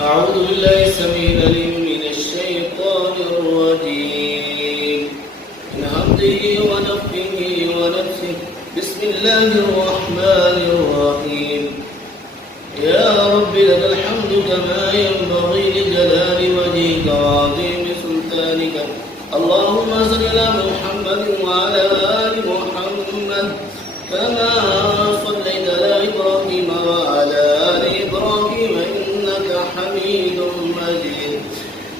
أعوذ بالله السميع العليم من الشيطان الرجيم من همزه ونفخه ونفسه بسم الله الرحمن الرحيم يا رب لك الحمد كما ينبغي لجلال وجهك وعظيم سلطانك اللهم صل على محمد وعلى آل محمد كما صليت على إبراهيم وعلى آل إبراهيم إنك حميد مجيد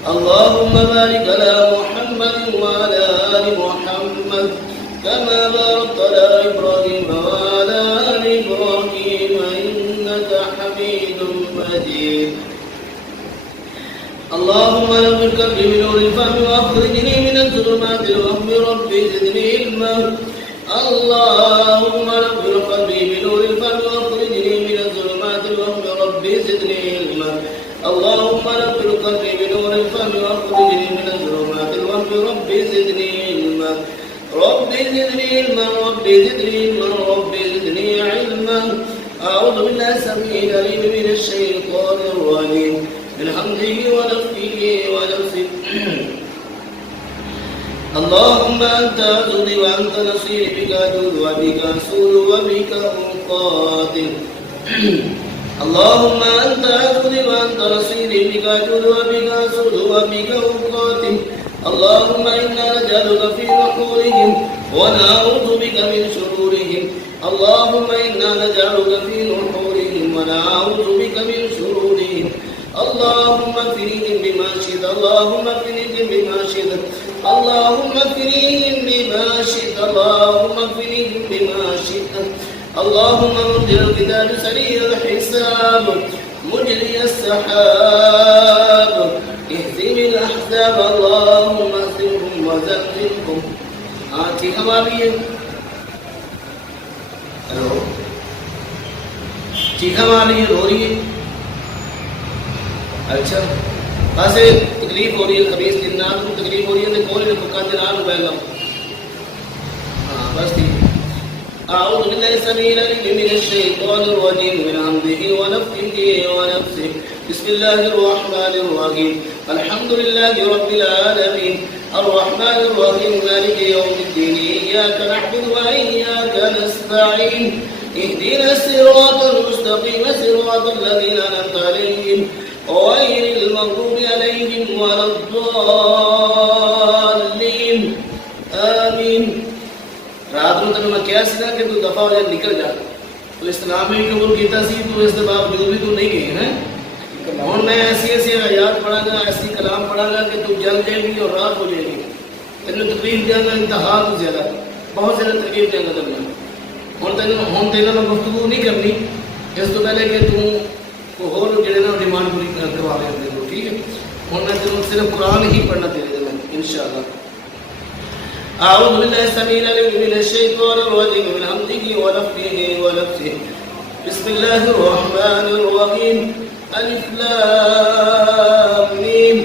اللهم بارك على محمد وعلى آل محمد كما باركت على إبراهيم وعلى آل إبراهيم إنك حميد مجيد اللهم نور قلبي بنور الفهم واخرجني من الظلمات الوهم ربي زدني علما اللهم نور قلبي بنور الفهم واخرجني من الظلمات الوهم ربي زدني علما اللهم نور قلبي بنور الفهم واخرجني من الظلمات الوهم ربي زدني علما ربي زدني علما ربي زدني علما ربي زدني علما أعوذ بالله السميع العليم من الشيطان الرجيم من حمده ونفخه ونفسه اللهم أنت عبدي وأنت نصيري بك أجود وبك أسول وبك أقاتل اللهم أنت عبدي وأنت نصيري بك أجود وبك أسول وبك أقاتل اللهم إنا نجعلك في نحورهم ونعوذ بك من شرورهم اللهم إنا نجعلك في نحورهم ونعوذ بك من شرورهم اللهم اكفنيهم بما شئت اللهم اكفنيهم بما شئت اللهم اكفنيهم بما شئت اللهم اكفنيهم بما شئت اللهم منزل الكتاب سريع الحساب مجري السحاب اهزم الأحزاب اللهم اهزمهم وزلزلهم آتي हमारी हेलो चीखा मार रही है रो रही है अच्छा वैसे तकलीफ हो रही है कमीज दिन नाम को तकलीफ हो रही है तो कौन ने पक्का दिन नाम बैल हाँ बस ठीक أعوذ بالله السميع العليم من الشيطان الرجيم من همزه ونفخه ونفسه بسم الله الرحمن الرحيم الحمد لله رب العالمين الرحمن الرحيم مالك يوم الدين إياك نعبد وإياك نستعين اهدنا الصراط المستقيم صراط الذين أنعمت عليهم غير المغضوب عليهم ولا الضالين آمين रात में तेन मैं क्या सी ना कि तू दफा हो जाए निकल जा तो इस्लाम में कबूल किया सी तो इसके बावजूद भी तू नहीं गई है और मैं ऐसी ऐसी आयात पढ़ागा ऐसी कलाम पढ़ागा कि तू जल जाएगी और रात हो जाएगी तेन तकलीफ देंगे इंतहा तो ज़्यादा बहुत ज़्यादा तकलीफ देंगे तेन हम तेना मैं गुफ्तगू नहीं करनी इस तो पहले कि तू को होर जो ना डिमांड पूरी करवा रहे हैं ठीक है और मैं तेन सिर्फ कुरान ही पढ़ना तेरे में इंशाअल्लाह أعوذ بالله السميع العليم من الشيطان الرجيم من همزه ونفخه ونفسه بسم الله الرحمن الرحيم ألف لام ميم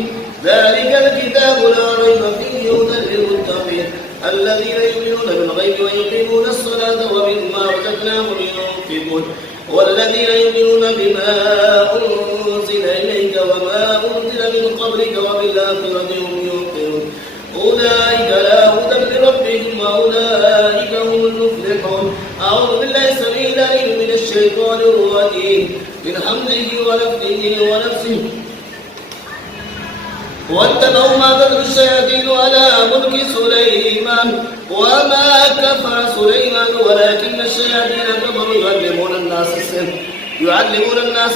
ذلك الكتاب لا ريب فيه هدى للمتقين الذين يؤمنون بالغيب ويقيمون الصلاة ومما رزقناهم ينفقون والذين يؤمنون بما أنزل إليك وما أنزل من قبلك وبالآخرة هم يوقنون أولئك لا هدى لربهم وأولئك هم المفلحون أعوذ بالله السميع العليم من الشيطان الرجيم من حمده ونفخه ونفسه واتبعوا ما تتلو الشياطين على ملك سليمان وما كفر سليمان ولكن الشياطين كفروا يعلمون الناس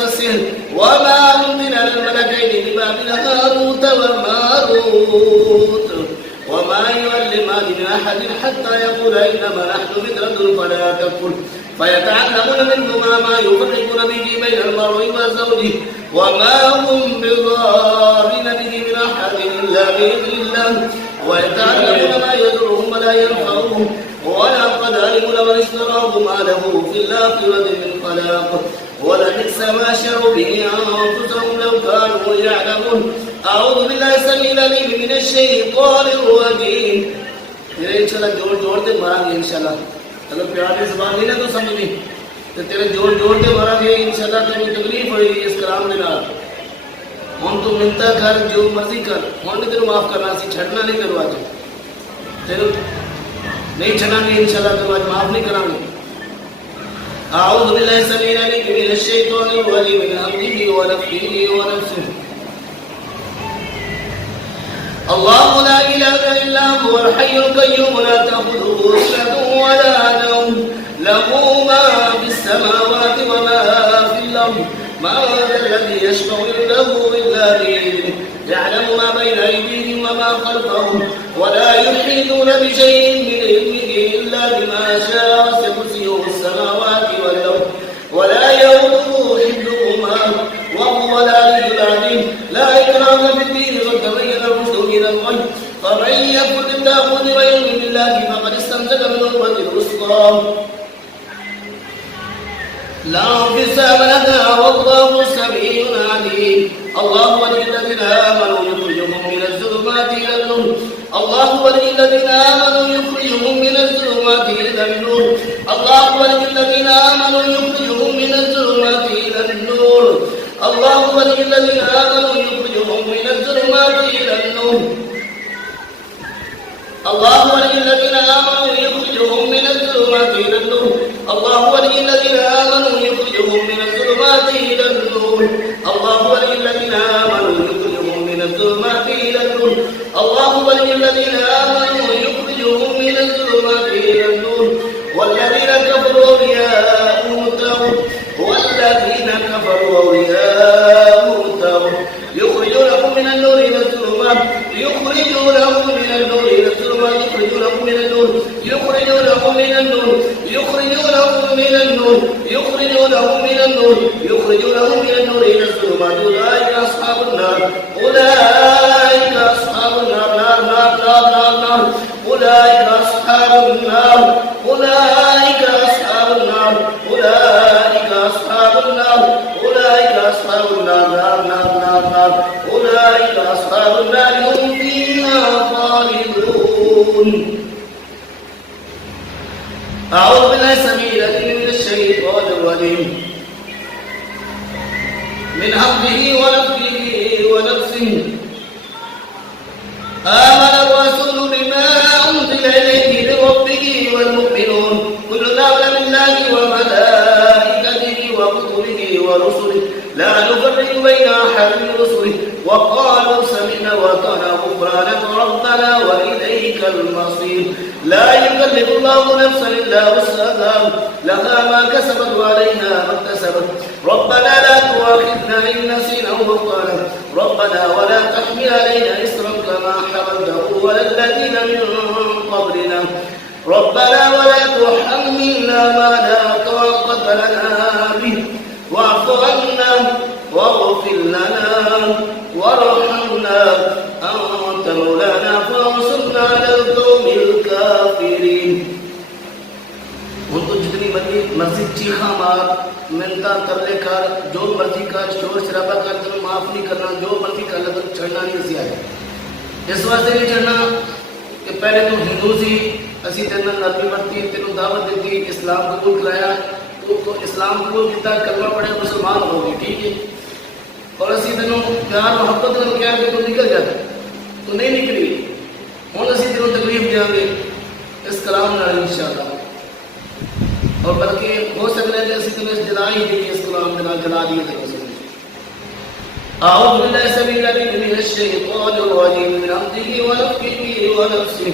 السحر وما أنزل على الملكين ببابل هاروت وماروت وما يعلمان من أحد حتى يقول إنما نحن فتنة فلا تكفر فيتعلمون منهما ما يفرقون به بين المرء وزوجه وما هم بضارين به من أحد إلا بإذن الله ويتعلمون ما يضرهم ولا ينفعهم ولقد علموا لمن اشتراه ما له في الآخرة من خلاق ولبئس ما شروا به أنفسهم لو كانوا يعلمون أعوذ بالله السميع العليم من الشيطان الرجيم इंशाल्लाह जोड़ जोड़ के मारेंगे इंशाल्लाह अगर प्यार से जबान नहीं ना तो समझ नहीं तो तेरे जोड़ जोड़ के मारेंगे इंशाल्लाह तेरी तकलीफ होगी इस कलाम के नाल ਹੁਣ ਤੂੰ ਮਿੰਤਾ ਕਰ ਜੋ ਮਰਜ਼ੀ ਕਰ ਹੁਣ ਨਹੀਂ ਤੈਨੂੰ ਮਾਫ ਕਰਨਾ ਸੀ ਛੱਡਣਾ ਨਹੀਂ ਤੈਨੂੰ ਅੱਜ ਤੈਨੂੰ नहीं छड़ांगे इंशाल्लाह तो आज माफ नहीं करांगे أعوذ بالله السميع العليم من الشيطان الرجيم من همزه ونفخه ونفسه الله لا إله إلا هو الحي القيوم لا تأخذه سنة ولا نوم له ما في السماوات وما في الأرض ما ذا الذي يشفع عنده إلا بإذنه يعلم ما بين أيديهم وما خلفهم ولا يحيطون بشيء من علمه إلا بما شاء وسع كرسيه السماوات والأرض ولا يؤوده حفظهما وهو العلي العظيم لا إكراه في الدين قد تبين الرشد من الغي فمن يكفر بالطاغوت ويؤمن بالله فقد استمسك بالعروة الوثقى لا انفصام لها والله سميع عليم الله ولي الذين آمنوا يخرجهم من الظلمات إلى النور الله ولي الذين آمنوا يخرجهم من الظلمات إلى النور الله ولي الذين آمنوا يخرجهم من الظلمات إلى النور الله ولي الذين آمنوا يخرجهم من الظلمات إلى النور الله ولي الذين آمنوا يخرجهم من الظلمات إلى النور الله ولي الذين آمنوا يخرجهم من الظلمات إلى النور الله ولي الذين آمنوا يخرجهم من الظلمات إلى النور الله ولي الذين آمنوا يخرجهم من الظلمات إلى النور والذين كفروا أولياءهم الطاغوت والذين كفروا أولياءهم الطاغوت يخرجونهم من النور إلى الظلمات يخرجونهم من النور إلى الظلمات يخرجونهم من النور يخرجونهم من النور يخرجونهم من النور يخرجونهم من النور يخرجونهم من النور إلى الظلمات أولئك أصحاب النار أولئك أصحاب النار نار نار نار نار نار أولئك أصحاب النار أولئك أصحاب النار أولئك أصحاب النار أولئك أصحاب النار نار نار نار نار أولئك أصحاب النار هم فيها خالدون أعوذ بالله السميع العليم من الشيطان الرجيم من همزه ونفخه ونفسه آمن الرسول بما أنزل إليه من ربه والمؤمنون كلنا آمن بالله وملائكته وكتبه ورسله لا نفرق بين أحد من رسله وقالوا سمعنا وأطعنا غفرانك ربنا وإليك المصير لا يكلف الله نفسا إلا وسعها لها ما كسبت وعليها ما اكتسبت ربنا لا تؤاخذنا إن نسينا أو أخطأنا ربنا ولا تحمل علينا إصرا كما حملته على الذين من قبلنا ربنا ولا تحملنا ما لا طاقة لنا به واعف عنا واغفر لنا وارحمنا أنت مولانا فانصرنا على القوم الكافرين उनको जितनी मर्जी चीखा मार मिन्नता तरले कर जो मर्जी कर शोर शराबा कर तेन माफ नहीं करना जो मर्जी कर ले छड़ना नहीं सी आया इस वास्ते नहीं छड़ना कि पहले तू हिंदू सी असी तेरे नरमी वरती तेन दावत दी इस्लाम कबूल कराया तो इस्लाम कबूल किया कलमा पढ़े मुसलमान हो गई ठीक है और असी तेन प्यार मोहब्बत में कह के तू निकल जाता तू नहीं निकली हुण असी तेन तकलीफ देंगे इस कलाम नाल इंशाअल्लाह और बल्कि हो सकता है कि तुम्हें जला ही देंगे इस कलाम के नाल जला दिए थे أعوذ بالله السميع العليم من الشيطان الرجيم من همزه ونفخه ونفسه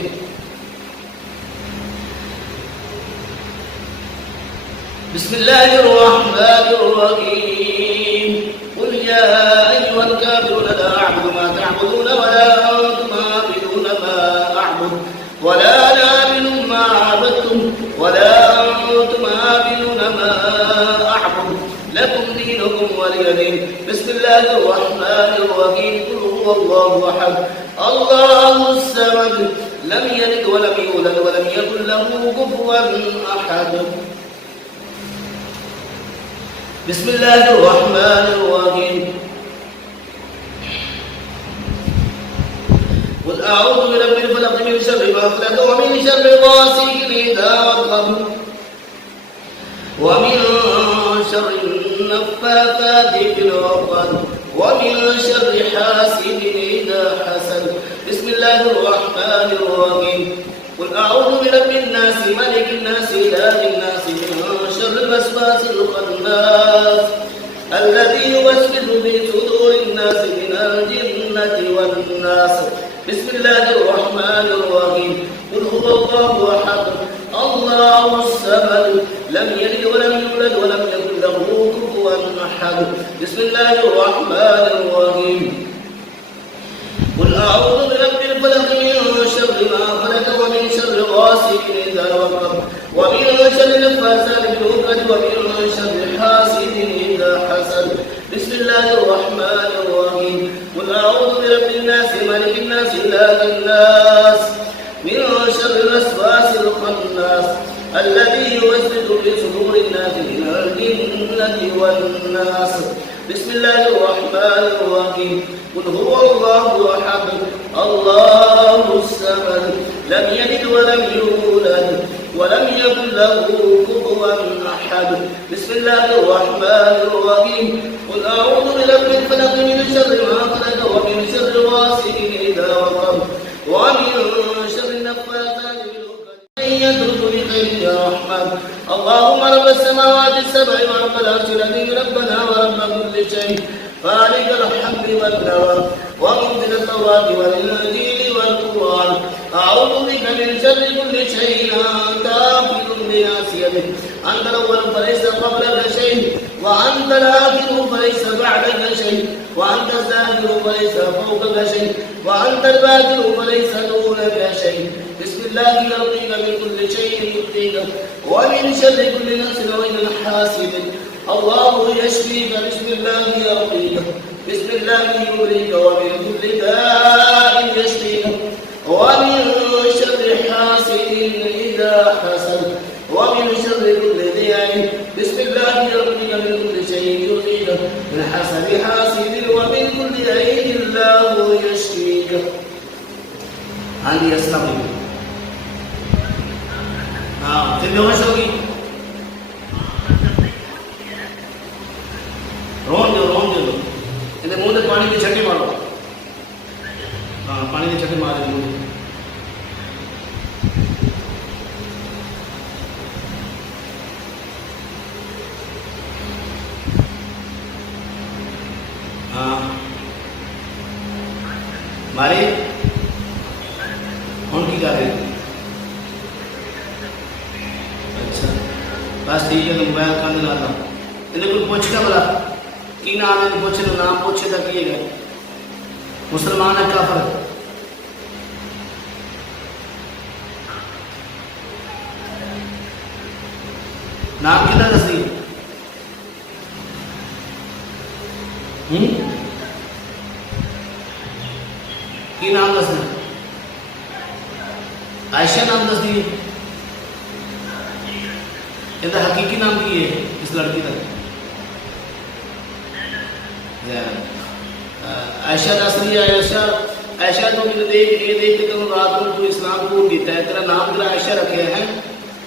بسم الله الرحمن الرحيم قل يا أيها الكافرون لا أعبد ما تعبدون ولا أنتم عابدون ما أعبد ولا أنا عابد ما عبدتم ولا أنتم عابدون ما أعبد لكم دينكم ولي دين بسم الله الرحمن الرحيم قل هو الله أحد الله الصمد لم يلد ولم يولد ولم يكن له كفوا أحد بسم الله الرحمن الرحيم قل أعوذ برب الفلق من شر ما خلق ومن شر غاسق إذا وقب ومن شر النفاثات في العقد ومن شر ملك الناس إله الناس من شر الوسواس الخناس الذي يوسوس في صدور الناس من الجنة والناس. بسم الله الرحمن الرحيم. قل هو الله أحد الله الصمد لم يلد ولم يولد ولم يكن له كفوا أحد. بسم الله الرحمن الرحيم. قل أعوذ برب الفلق من شر ما خلق ومن شر غاسق إذا وقب ومن شر النفاثات في العقد ومن شر حاسد إذا حسد. بسم الله الرحمن الرحيم. قل أعوذ برب الناس ملك الناس إله الناس من شر الوسواس الخناس الذي يوسوس في صدور الناس من الجنة والناس. بسم الله الرحمن الرحيم. قل هو الله أحد الله الصمد لم يلد ولم يولد ولم يكن له كفوا أحد. بسم الله الرحمن الرحيم. قل أعوذ برب الفلق من شر ما خلق ومن شر غاسق إذا وقب ومن شر النفاثات في العقد من يدرك بخير يا رحمن. اللهم رب السماوات السبع ورب العرش العظيم ربنا ورب كل شيء خالق الحمد والنوى ومنزل التوراة والإنجيل والقرآن. أعوذ بك من شر كل شيء أنت آخذ بناصيته. أنت الأول فليس قبلك شيء وأنت الآخر فليس بعدك شيء وأنت الظاهر فليس فوقك شيء وأنت الباطن فليس دونك شيء. بسم الله يرقيك من كل شيء يؤتيك ومن شر كل نفس ومن حاسد. الله يشفيك. بسم الله يرقيك. بسم الله يبريك ومن كل داء يشفيك ومن شر حاسد إذا حسد ومن شر كل ذي عين. بسم الله يرقيك من كل شيء يؤذيك من حسد حاسد ومن كل عين الله يشفيك. عندي السلام عليكم. फिर बेहोश होगी रोन दो इन्हें मुंह से पानी की छट्टी मारो. हाँ पानी की छट्टी मार मुंह. हाँ मारे उनकी क्या है. अच्छा बस ठीक है. मोबाइल का दिलाता इन्हें कोई पूछ का बोला की नाम है पूछे तो नाम पूछे तक ये गए मुसलमान है काफिर. नाम कितना दसी की नाम दसना. आयशा नाम दस दी. इनका हकीकी नाम की है इस लड़की का. ऐशा दस रही है. ऐशा तो मैंने देख के तुम रात को तू इस्लाम कबूल किया है तेरा नाम तेरा ऐशा रखे हैं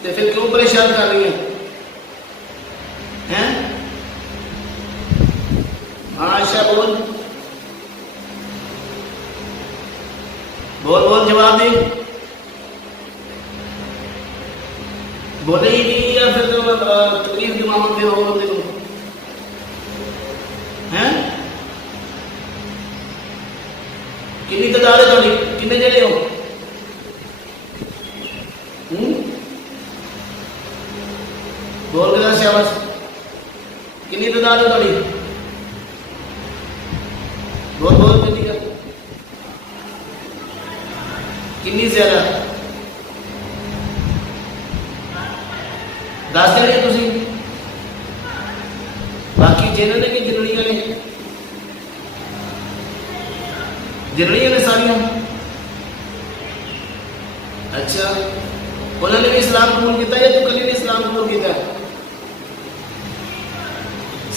तो फिर क्यों परेशान कर रही है हैं. हाँ ऐशा बोल बोल बोल जवाब दे. बोले ही नहीं या फिर तकलीफ की मामले में हो तुम हैं. कितनी तादाद है थोड़ी कितने जने हो. बोल के शाबाश. कितनी तादाद है थोड़ी. बोल बोल कितनी का कितनी ज्यादा 10 जने तुसी बाकी जिन्होंने की जनड़ियां ने सारियां. अच्छा उन्होंने भी इस्लाम कबूल किया या तू कली ने इस्लाम कबूल किया.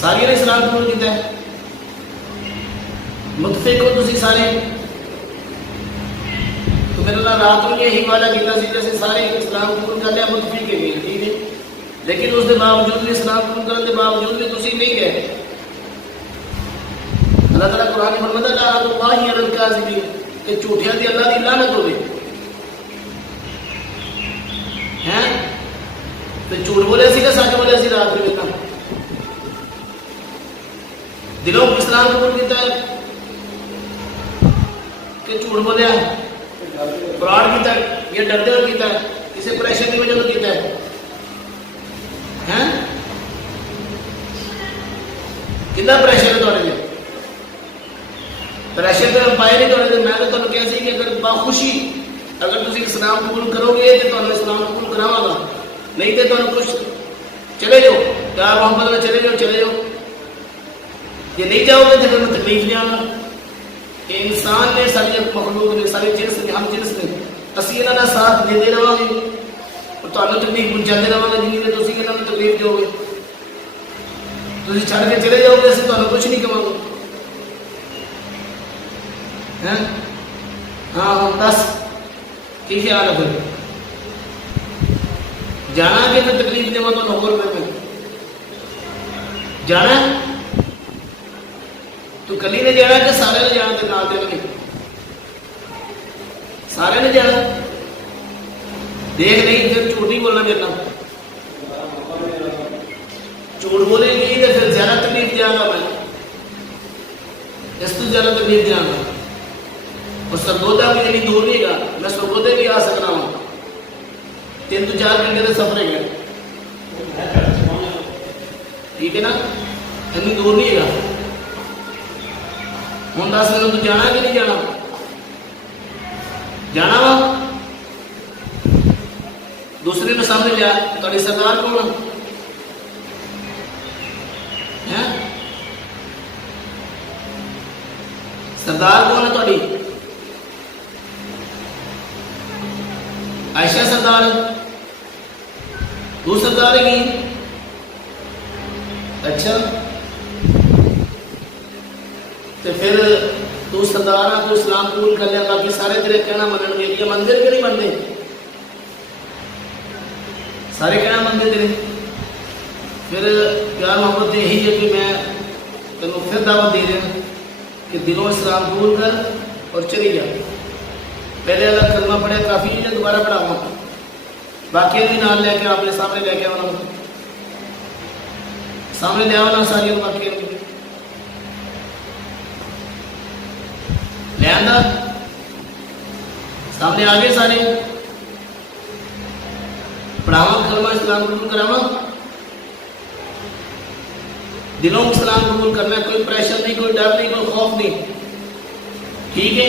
सारिया ने इस्लाम कबूल किया. मुतफिक हो तुसी सारे. तो मेरे नाल रात में यही वाला किया जैसे सारे इस्लाम कबूल कर लिया मुतफिक के लिए ठीक है. लेकिन उसके बावजूद भी इस्लाम कबूल करने के बावजूद भी तुसी नहीं गए. अल्लाह ताला कुरान में फरमाता है लानतुल्लाहि अलल काज़िबीन कि झूठियां दी अल्लाह दी लानत होवे. हैं तो झूठ बोलिया सी सच बोलिया सी रात में इतना दिलों इस्लाम कबूल किया है कि झूठ बोलिया फ्रॉड किया या डरते हुए किया किसी प्रेशर की वजह से किया है कितना प्रेशर है थोड़े लिए प्रेशर तो पाए नहीं थोड़े मैं तो तुम्हें कह सी कि अगर बाखुशी अगर तुम इस्लाम कबूल करोगे तो तुम्हें इस्लाम कबूल करावागा नहीं तो तुम्हें कुछ चले जाओ प्यार मोहब्बत में चले जाओ ये नहीं जाओगे तो फिर मैं तकलीफ नहीं आना कि इंसान ने सारी मखलूक ने सारे जिन्स ने हम जिन्स ने असी इन्होंने साथ देते रहोगे और तुम्हें तकलीफ पहुँचाते रहोगे जिंदगी में तुम इन्होंने तकलीफ दोगे तुम छड़ के चले जाओगे असं तुम्हें कुछ नहीं कमाओगे हैं हाँ दस की ख्याल है फिर जाना कि फिर तकलीफ देव तो होर फिर जाना तू कली ने जाना कि सारे ने जाना ते नाल चल के सारे ने जाना देख नहीं फिर झूठ नहीं बोलना मेरे नाल झूठ बोलेगी तो फिर ज्यादा तकलीफ देगा मैं इस तो ज्यादा तकलीफ देगा और सरगोदा भी यानी दूर नहीं गा मैं सरगोदे भी आ सकता हूँ 3 to 4 घंटे का सफर है ठीक है ना इतनी दूर नहीं है हम 10 दिन तू जाना कि नहीं जाना जाना वा दूसरे ने सामने लिया थोड़ी सरदार कौन है सरदार कौन है थोड़ी आयशा सरदार तू सरदार है अच्छा तो फिर तू सरदार है तू इस्लाम कबूल कर लिया बाकी सारे तेरे कहना मनने ये मंदिर के नहीं बनते सारे कहना मनते तेरे फिर प्यार मोहब्बत यही है कि मैं तेन फिर दावत दे रहा कि दिलों इस्लाम कबूल कर और चली जा पहले अलग कलमा पढ़े काफी है दोबारा पढ़ावा बाकी भी नाल लेके अपने सामने लेके आना सामने ले आना सारी बाकी ले आना सामने आगे सारे पढ़ावा कलमा इस्लाम कबूल करावा दिलों में इस्लाम कबूल करना कोई प्रेशर नहीं कोई डर नहीं कोई खौफ नहीं ठीक है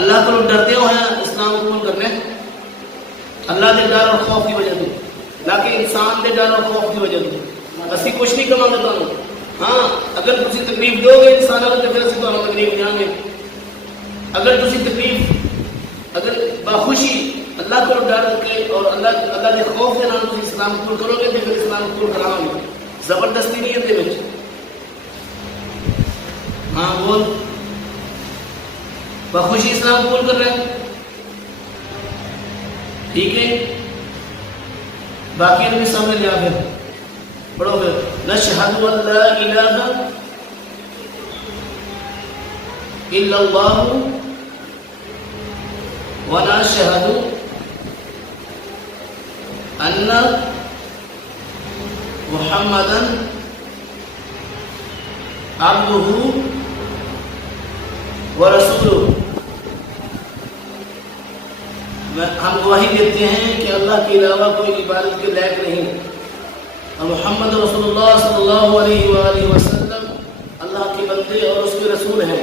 अल्लाह को डरते हो है इस्लाम कबूल करने अल्लाह के डर और खौफ की वजह से ना कि इंसान के डर और खौफ की वजह से असि कुछ नहीं कमांगे तुम हाँ अगर तुम तकलीफ दोगे इंसान तो फिर असं तुम तकलीफ देंगे अगर तुम तकलीफ अगर बाखुशी अल्लाह को डर के और अल्लाह के खौफ के नाम तुम इस्लाम कबूल करोगे तो फिर इस्लाम कबूल कराओगे जबरदस्ती नहीं है हाँ बोल बखुशी इस्लाम कबूल कर रहे हैं ठीक है बाकी भी सामने लिया फिर पढ़ो फिर नशहदु अल्ला इलाहा इल्लल्लाह व नशहदु अन्ना मुहम्मदन अब्दुहु व रसूलुहु हम गवाही देते हैं कि अल्लाह के अलावा कोई इबादत के लायक नहीं और मोहम्मद रसूलुल्लाह सल्लल्लाहु अलैहि वसल्लम अल्लाह के बंदे और उसके रसूल हैं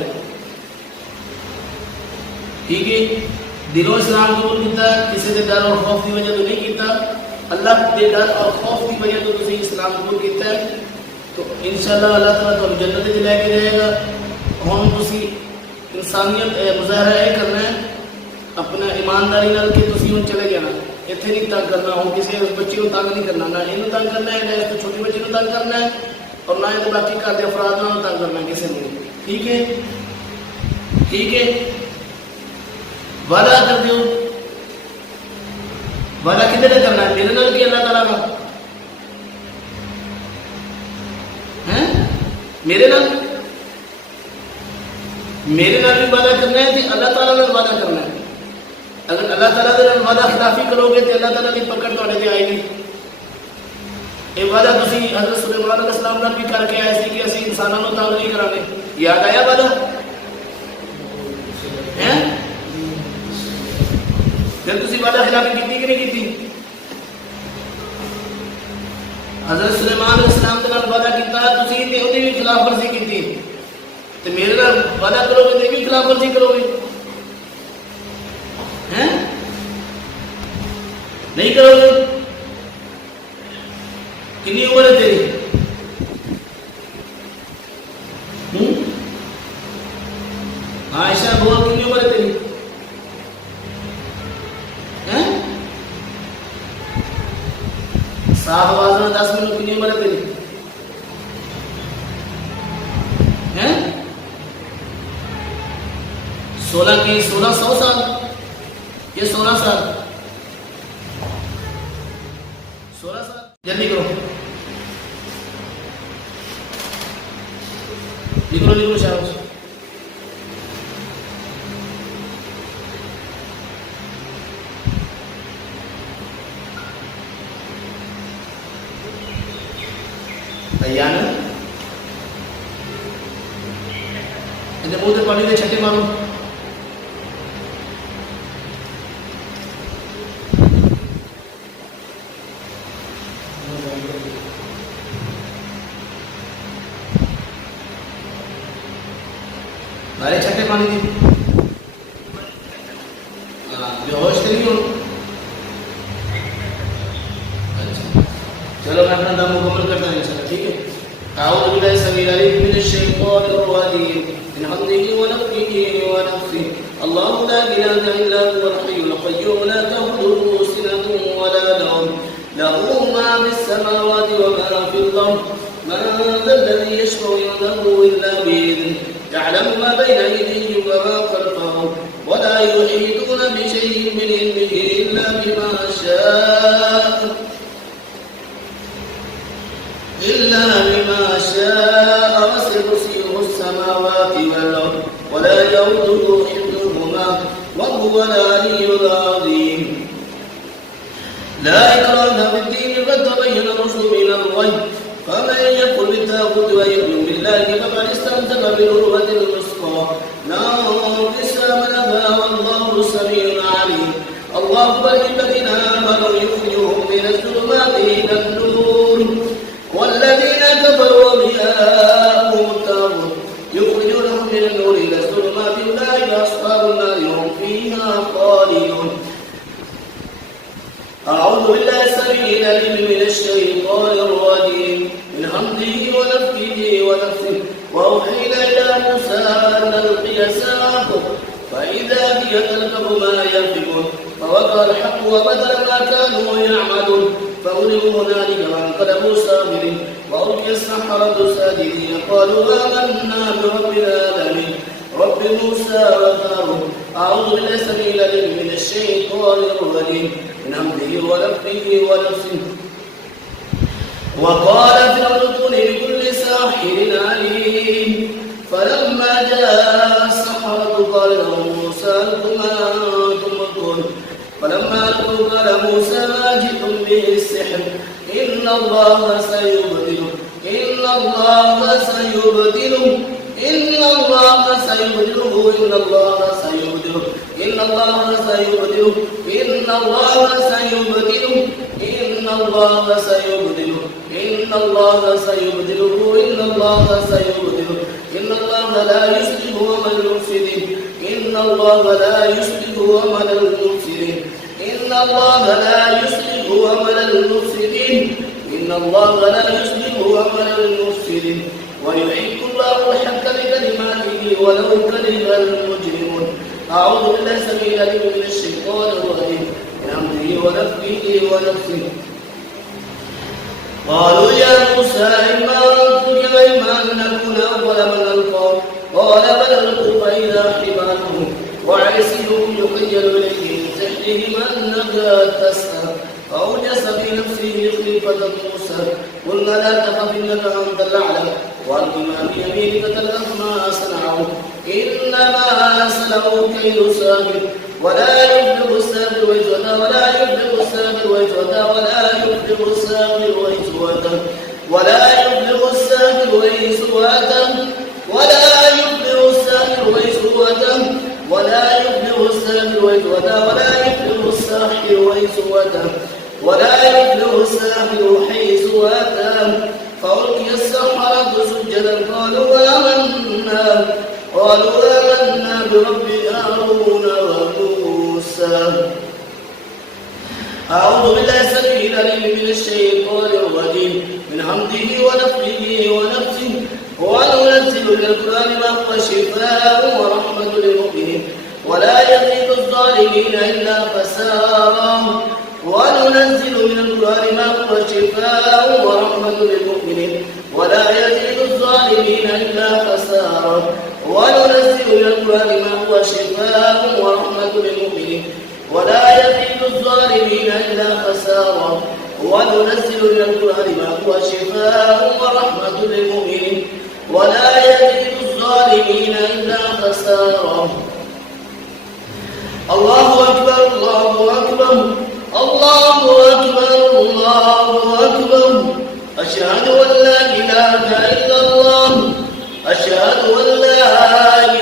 ठीक है दिलों इस्लाम कबूल किया किसी के डर और खौफ की वजह तो नहीं किया अल्लाह के डर और खौफ की वजह तो तुझे इस्लाम कबूल किया तो इंशाअल्लाह अल्लाह ताला तुम जन्नत में लेके जाएगा हम तुसी इंसानियत मुजाहरा है करना है अपना ईमानदारी नाल के तुसी हुण चले जाना इत्थे नहीं तंग करना हो किसी बच्चे को तंग नहीं करना ना इन्हें तंग करना है ना इस छोटे बच्चे को तंग करना है और ना इन्हें बाकी घर के अफराद नाल तंग करना किसी ने ठीक है वादा कर दो वादा किधर करना है मेरे नाल की अल्लाह ताला का हैं मेरे नाल भी वादा करना है कि अल्लाह ताला नाल वादा करना है अगर अल्लाह ताला दे नाल वादा खिलाफी करोगे तो अल्लाह ताला की पकड़ तुहाडे ते आएगी। ये वादा तुसी हज़रत सुलेमान अलैहिस्सलाम नाल भी करके आए सी कि असीं इंसानां नूं तंग नहीं करांगे। याद आया वादा हैं? फिर तुसी वादा खिलाफी कीती कि नहीं कीती? हज़रत सुलेमान अलैहिस्सलाम दे नाल वादा कीता, तुसी ते ओहदी भी खिलाफ वर्जी कीती, ते मेरे नाल वादा करोगे ते भी खिलाफ वर्जी करोगे हैं? नहीं करोगे? कितनी उम्र है तेरी? आयशा बोल, कितनी उम्र है तेरी? हैं? साफ आवाज में 10 मिनट, कितनी उम्र है तेरी? हैं? 16 की 1600 साल, ये 16 साल, 16 साल। जल्दी करो, निकलो निकलो शाबाश। तैयार है? इधर मुंह से पानी में छक्के मारो। अरे छक्के पानी दी बेहोश तो नहीं हो? अच्छा चलो मैं अपना दम मुकम्मल करता हूँ इंशाल्लाह, ठीक है। अऊज़ु बिल्लाहि समीउल अलीम मिनश शैतानिर रजीम मिन हम्दिही व नफ्खिही व नफ्सिही। अल्लाहु ला इलाहा इल्ला हुवल हय्युल क़य्यूम ला तअख़ुज़ुहु सिनतुन व ला नौम लहू मा फिस समावाति व मा फिल अर्द मन ज़ल्लज़ी यशफ़अु इंदहु इल्ला बिइज़निही يعلم ما بين أيديهم وما خلفهم ولا يحيطون بشيء من علمه إلا بما شاء وسع كرسيه السماوات والأرض ولا يؤوده حفظهما وهو العلي العظيم. لا إكراه في الدين قد تبين الرشد من الغي فمن يكفر بالطاغوت ويؤمن بالله فقد استمسك بالعروة الوثقى لا انقسام لها والله سميع عليم. الله ولي الذين آمنوا يخرجهم من الظلمات إلى النور والذين كفروا أولياءهم الطاغوت يخرجونهم من النور إلى الظلمات أولئك أصحاب النار هم فيها خالدون. أعوذ بالله السميع العليم من الشيطان الرجيم من همزه ونفخه ونفسه. وأوحينا إلى موسى أن ألقي عصاك فإذا هي تلقف ما يأفكون فوقع الحق وبطل ما كانوا يعملون فغلبوا هنالك وانقلبوا صاغرين وألقي السحرة ساجدين قالوا آمنا برب العالمين رب موسى وهارون. أعوذ بالله السميع العليم من الشيطان الرجيم من همزه ونفخه ونفسه. وقال فرعون ائتوني بكل ساحر عليم فلما جاء السحرة قال لهم موسى ألقوا ما أنتم ملقون فلما ألقوا قال موسى ما جئتم به السحر إن الله سيبطله إن الله سيبطله إن الله سيبطله إن الله سيبطله إن الله سيبطله إن الله سيبطله إن الله سيبطله إن الله سيبطله إن الله سيبطله إن الله لا يصلح عمل المفسدين إن الله لا يصلح عمل المفسدين إن الله لا يصلح عمل المفسدين إن الله لا يصلح عمل المفسدين ويحق الله الحق بكلماته ولو كره المجرمون. أعوذ بالله السميع العليم من الشيطان الرجيم من همزه ونفخه ونفسه. قالوا يا موسى إما أن تلقي وإما أن نكون أول من ألقى قال بل ألقوا فإذا حبالهم وعصيهم يخيل إليه من سحرهم أنها تسعى فأوجس في نفسه خيفة موسى قلنا لا تخف إنك أنت الأعلى وألق ما في يمينك تلقف ما صنعوا إنما صنعوا كيد ساحر ولا يبلغ الساحر وجهته ولا يبلغ الساحر وجهته ولا يبلغ الساحر وجهته ولا يبلغ الساحر وجهته ولا يبلغ الساحر وجهته ولا يبلغ الساحر وجهته ولا يبلغ الساحر وجهته ولا يبلغ الساحر حيث أتى فألقي السحرة سجدا قالوا آمنا برب هارون وموسى. أعوذ بالله السميع العليم من الشيطان الرجيم من حمده ونفخه ونفسه وننزل من القرآن ما هو شفاء ورحمة للمؤمنين ولا يزيد الظالمين إلا خسارا وننزل من القرآن ما هو شفاء ورحمة للمؤمنين ولا يزيد الظالمين إلا خسارا وننزل من القرآن ما هو شفاء ورحمة للمؤمنين ولا يزيد الظالمين إلا خسارا وننزل من القرآن ما هو شفاء ورحمة للمؤمنين ولا يزيد الظالمين إلا خسارا. الله أكبر الله أكبر الله أكبر الله أكبر أشهد أن لا إله إلا الله أشهد أن لا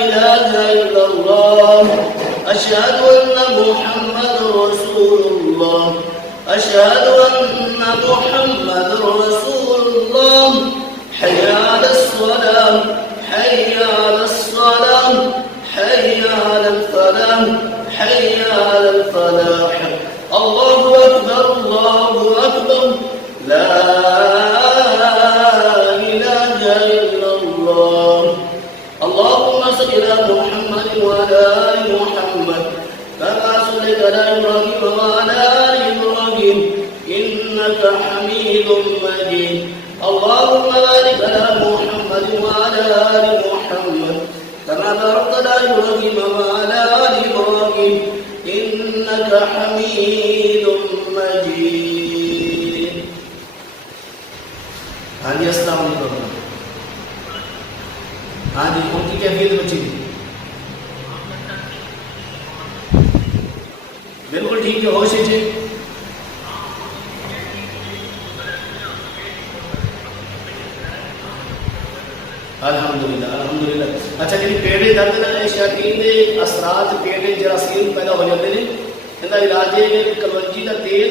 إله إلا الله أشهد أن محمد رسول الله أشهد أن محمد رسول الله حي على الصلاة حي على الصلاة حي على الفلاح حي على الفلاح. الله أكبر الله أكبر لا إله إلا الله. اللهم صل على محمد وعلى آل محمد كما صليت على إبراهيم وعلى آل إبراهيم إنك حميد مجيد. اللهم بارك على محمد وعلى آل محمد كما باركت على إبراهيم وعلى آل إبراهيم إنك حميد مجيد. हाँ जी अस्सलाम वालेकुम. हाँ जी उनकी कैफियत बच्ची की बिल्कुल ठीक है. होश है अल्हम्दुलिल्लाह अल्हम्दुलिल्लाह. अच्छा जी पेट में दर्द है शकीन के असरात पेट में जरासीम पैदा हो जाते हैं. इनका इलाज है कलवंजी का तेल